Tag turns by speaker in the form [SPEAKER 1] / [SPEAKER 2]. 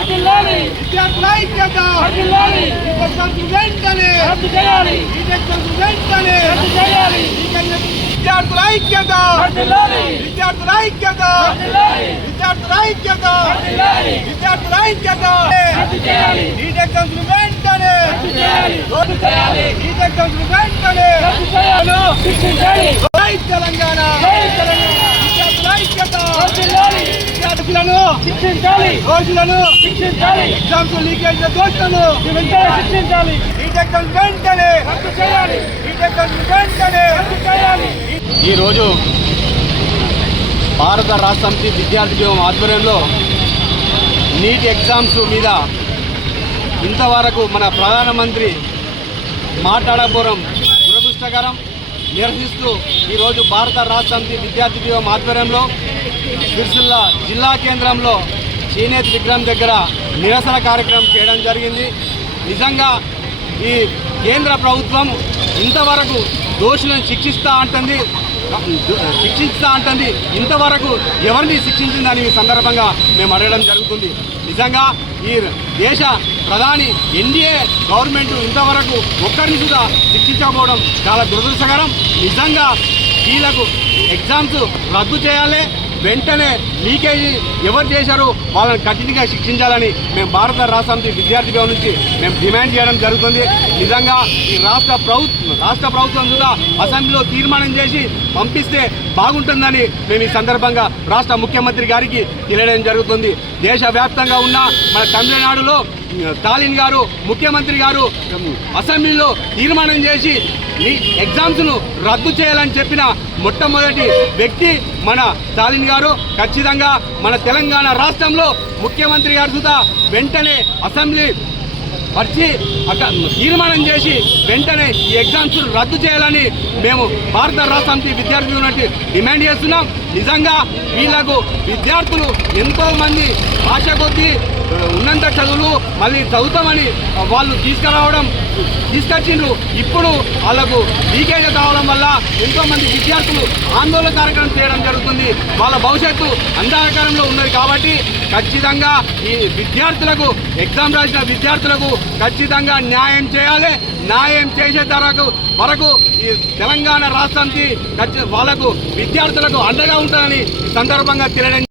[SPEAKER 1] వర్ధిల్లాలి
[SPEAKER 2] విద్యార్థుల ఐక్యత
[SPEAKER 1] వర్ధిల్లాలి
[SPEAKER 2] ఎగ్జామ్స్ వెంటనే
[SPEAKER 1] రద్దు చేయాలి
[SPEAKER 2] ఎగ్జామ్స్ వెంటనే
[SPEAKER 1] రద్దు చేయాలి
[SPEAKER 2] విద్యార్థుల ఐక్యత
[SPEAKER 1] వర్ధిల్లాలి
[SPEAKER 2] విద్యార్థుల ఐక్యత
[SPEAKER 1] వర్ధిల్లాలి
[SPEAKER 2] విద్యార్థుల ఐక్యత
[SPEAKER 1] వర్ధిల్లాలి
[SPEAKER 2] విద్యార్థుల ఐక్యత
[SPEAKER 1] రద్దు చేయాలి
[SPEAKER 2] ఎగ్జామ్స్ వెంటనే
[SPEAKER 1] రద్దు చేయాలి రద్దు చేయాలి
[SPEAKER 2] ఎగ్జామ్స్ వెంటనే
[SPEAKER 1] రద్దు చేయాలి శిక్షించాలి
[SPEAKER 2] జై తెలంగాణ
[SPEAKER 1] జై తెలంగాణ
[SPEAKER 2] విద్యార్థుల ఐక్యత
[SPEAKER 1] వర్ధిల్లాలి శిక్షించాలి.
[SPEAKER 2] రోజులను
[SPEAKER 1] శిక్షించాలి.
[SPEAKER 2] ఎగ్జామ్స్ లీకేజ్ దోషులను
[SPEAKER 1] శిక్షించాలి
[SPEAKER 2] ఈ ఎగ్జామ్స్ వెంటనే
[SPEAKER 1] రద్దు చేయాలి.
[SPEAKER 2] ఈ ఎగ్జామ్స్ వెంటనే
[SPEAKER 1] రద్దు చేయాలి.
[SPEAKER 3] ఈరోజు భారత రాష్ట్ర సమితి విద్యార్థి ఉద్యమం ఆధ్వర్యంలో నీట్ ఎగ్జామ్స్ మీద ఇంతవరకు మన ప్రధానమంత్రి మాట్లాడకపోవడం దురదృష్టకరం. నిరసిస్తూ ఈరోజు భారత రాష్ట్ర సమితి విద్యార్థి ఉద్యమం ఆధ్వర్యంలో సిరిసిల్ల జిల్లా కేంద్రంలో చేనేత విగ్రహం దగ్గర నిరసన కార్యక్రమం చేయడం జరిగింది. నిజంగా ఈ కేంద్ర ప్రభుత్వం ఇంతవరకు దోషులను శిక్షిస్తా అంటుంది శిక్షిస్తా అంటుంది. ఇంతవరకు ఎవరిని శిక్షించిందని ఈ సందర్భంగా మేము అడగడం జరుగుతుంది. నిజంగా ఈ దేశ ప్రధాని ఎన్డీఏ గవర్నమెంట్ ఇంతవరకు ఒక్కరిని కూడా శిక్షించకపోవడం చాలా దురదృష్టకరం. నిజంగా వీళ్ళకు ఎగ్జామ్స్ రద్దు చేయాలి. వెంటనే లీకేజీ ఎవరు చేశారు వాళ్ళని కఠినంగా శిక్షించాలని మేము భారత రాష్ట్రానికి విద్యార్థి భవన్ నుంచి మేము డిమాండ్ చేయడం జరుగుతుంది. నిజంగా ఈ రాష్ట్ర ప్రభుత్వం రాష్ట్ర ప్రభుత్వం కూడా అసెంబ్లీలో తీర్మానం చేసి పంపిస్తే బాగుంటుందని మేము ఈ సందర్భంగా రాష్ట్ర ముఖ్యమంత్రి గారికి తెలియడం జరుగుతుంది. దేశవ్యాప్తంగా ఉన్న మన తమిళనాడులో స్టాలిన్ గారు ముఖ్యమంత్రి గారు అసెంబ్లీలో తీర్మానం చేసి ఎగ్జామ్స్ను రద్దు చేయాలని చెప్పిన మొట్టమొదటి వ్యక్తి మన స్టాలిన్ గారు. ఖచ్చితంగా మన తెలంగాణ రాష్ట్రంలో ముఖ్యమంత్రి గారు సుధా వెంటనే అసెంబ్లీ వచ్చి అక్కడ తీర్మానం చేసి వెంటనే ఈ ఎగ్జామ్స్ రద్దు చేయాలని మేము భారత రాష్ట్రానికి విద్యార్థి ఉన్నట్టు డిమాండ్ చేస్తున్నాం. నిజంగా వీళ్ళకు విద్యార్థులు ఎంతో మంది ఆశ కొద్దీ ఉన్నంత చదువులు మళ్ళీ చదువుతామని వాళ్ళు తీసుకురావడం తీసుకొచ్చిండ్రు. ఇప్పుడు వాళ్ళకు లీకేజ్ కావడం వల్ల ఎంతో మంది విద్యార్థులు ఆందోళన కార్యక్రమం చేయడం జరుగుతుంది. వాళ్ళ భవిష్యత్తు అంధకారంలో ఉన్నది కాబట్టి ఖచ్చితంగా ఈ విద్యార్థులకు ఎగ్జామ్ రాసిన విద్యార్థులకు ఖచ్చితంగా న్యాయం చేయాలి. న్యాయం చేసే తరకు వరకు ఈ తెలంగాణ రాష్ట్రానికి వాళ్ళకు విద్యార్థులకు అండగా ఉంటుందని ఈ సందర్భంగా తెలియడం